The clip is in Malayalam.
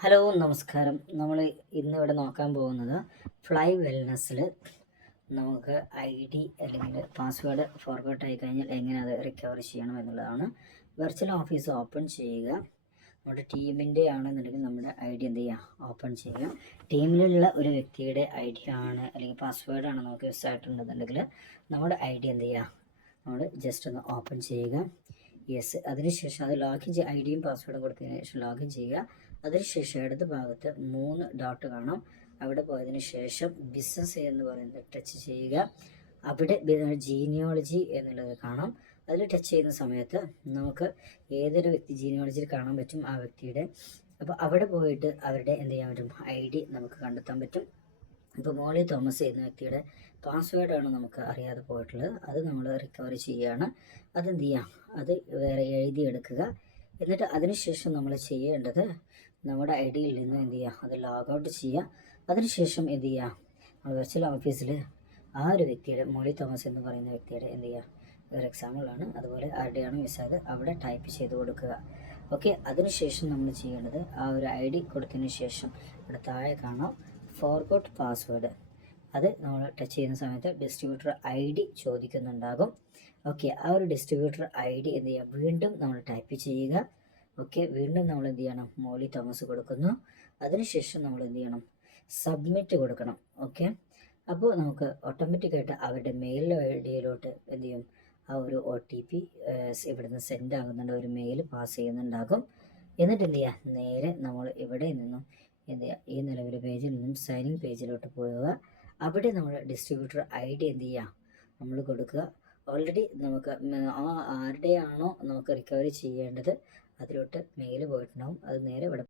ഹലോ നമസ്കാരം. നമ്മൾ ഇന്നിവിടെ നോക്കാൻ പോകുന്നത് ഫ്ലൈ വെൽനെസ്സിൽ നമുക്ക് ID അല്ലെങ്കിൽ പാസ്വേഡ് ഫോർഗോട്ട് ആയി കഴിഞ്ഞാൽ എങ്ങനെ അത് റിക്കവർ ചെയ്യണം എന്നുള്ളതാണ്. വെർച്വൽ ഓഫീസ് ഓപ്പൺ ചെയ്യുക. നമ്മുടെ ടീമിൻ്റെ ആണെന്നുണ്ടെങ്കിൽ നമ്മുടെ ID എന്ത് ചെയ്യുക, ഓപ്പൺ ചെയ്യുക. ടീമിലുള്ള ഒരു വ്യക്തിയുടെ ID ആണ് അല്ലെങ്കിൽ പാസ്വേഡാണ് നമുക്ക് മിസ്സായിട്ടുണ്ടെന്നുണ്ടെങ്കിൽ നമ്മുടെ ID എന്ത് ചെയ്യുക, നമ്മൾ ജസ്റ്റ് ഒന്ന് ഓപ്പൺ ചെയ്യുക. യെസ്, അതിനുശേഷം അത് ലോഗിൻ ചെയ്യുക. IDയും പാസ്വേഡും കൊടുത്തതിന് ശേഷം ലോഗിൻ ചെയ്യുക. അതിനുശേഷം ഇടത് ഭാഗത്ത് 3 ഡോട്ട് കാണാം. അവിടെ പോയതിന് ശേഷം ബിസിനസ് എന്ന് പറയുന്നത് ടച്ച് ചെയ്യുക. അവിടെ ജീനിയോളജി എന്നുള്ളത് കാണാം. അതിൽ ടച്ച് ചെയ്യുന്ന സമയത്ത് നമുക്ക് ഏതൊരു വ്യക്തി ജീനിയോളജിയിൽ കാണാൻ പറ്റും ആ വ്യക്തിയുടെ. അപ്പോൾ അവിടെ പോയിട്ട് അവരുടെ എന്ത് ചെയ്യാൻ പറ്റും, ID നമുക്ക് കണ്ടെത്താൻ പറ്റും. ഇപ്പോൾ മോളി തോമസ് എന്ന വ്യക്തിയുടെ പാസ്വേഡാണ് നമുക്ക് അറിയാതെ പോയിട്ടുള്ളത്. അത് നമ്മൾ റിക്കവർ ചെയ്യുകയാണ്. അതെന്ത് ചെയ്യാം, അത് വേറെ എഴുതിയെടുക്കുക. എന്നിട്ട് അതിനുശേഷം നമ്മൾ ചെയ്യേണ്ടത് നമ്മുടെ IDയിൽ നിന്ന് എന്ത് ചെയ്യുക, അത് ലോഗൗട്ട് ചെയ്യുക. അതിനുശേഷം എന്ത് ചെയ്യുക, നമ്മൾ വെർച്വൽ ഓഫീസിൽ ആ ഒരു വ്യക്തിയുടെ മോളി തോമസ് എന്ന് പറയുന്ന വ്യക്തിയുടെ എന്ത് ചെയ്യുക, വേറെ എക്സാമ്പിളാണ്, അതുപോലെ ആരുടെയാണ് മിസ്സായത് അവിടെ ടൈപ്പ് ചെയ്ത് കൊടുക്കുക. ഓക്കെ, അതിനുശേഷം നമ്മൾ ചെയ്യേണ്ടത് ആ ഒരു ID കൊടുത്തതിന് ശേഷം ഇവിടെ താഴെ കാണാം ഫോർഗോട്ട് പാസ്വേഡ്. അത് നമ്മൾ ടച്ച് ചെയ്യുന്ന സമയത്ത് ഡിസ്ട്രിബ്യൂട്ടർ ID ചോദിക്കുന്നുണ്ടാകും. ഓക്കെ, ആ ഒരു ഡിസ്ട്രിബ്യൂട്ടർ ID എന്ത് ചെയ്യുക, വീണ്ടും നമ്മൾ ടൈപ്പ് ചെയ്യുക. ഓക്കെ, വീണ്ടും നമ്മൾ എന്ത് ചെയ്യണം, മോളി തോമസ് കൊടുക്കുന്നു. അതിനുശേഷം നമ്മൾ എന്ത് ചെയ്യണം, സബ്മിറ്റ് കൊടുക്കണം. ഓക്കെ, അപ്പോൾ നമുക്ക് ഓട്ടോമാറ്റിക്കായിട്ട് അവരുടെ മെയിൽ IDയിലോട്ട് എന്ത് ചെയ്യും, ആ ഒരു OTP ഇവിടുന്ന് സെൻഡ് ആകുന്നുണ്ട്, ഒരു മെയിൽ പാസ് ചെയ്യുന്നുണ്ടാകും. എന്നിട്ട് എന്ത് ചെയ്യുക, നേരെ നമ്മൾ ഇവിടെ നിന്നും എന്ത് ചെയ്യുക, ഈ നിലവിലെ പേജിൽ നിന്നും സൈനിങ് പേജിലോട്ട് പോവുക. അവിടെ നമ്മൾ ഡിസ്ട്രിബ്യൂട്ടർ ID എന്ത് ചെയ്യുക, നമ്മൾ കൊടുക്കുക. ഓൾറെഡി നമുക്ക് ആരുടെയാണോ നമുക്ക് റിക്കവറി ചെയ്യേണ്ടത് അതിലോട്ട് മെയിൽ പോയിട്ടുണ്ടാവും. അത് നേരെ ഇവിടെ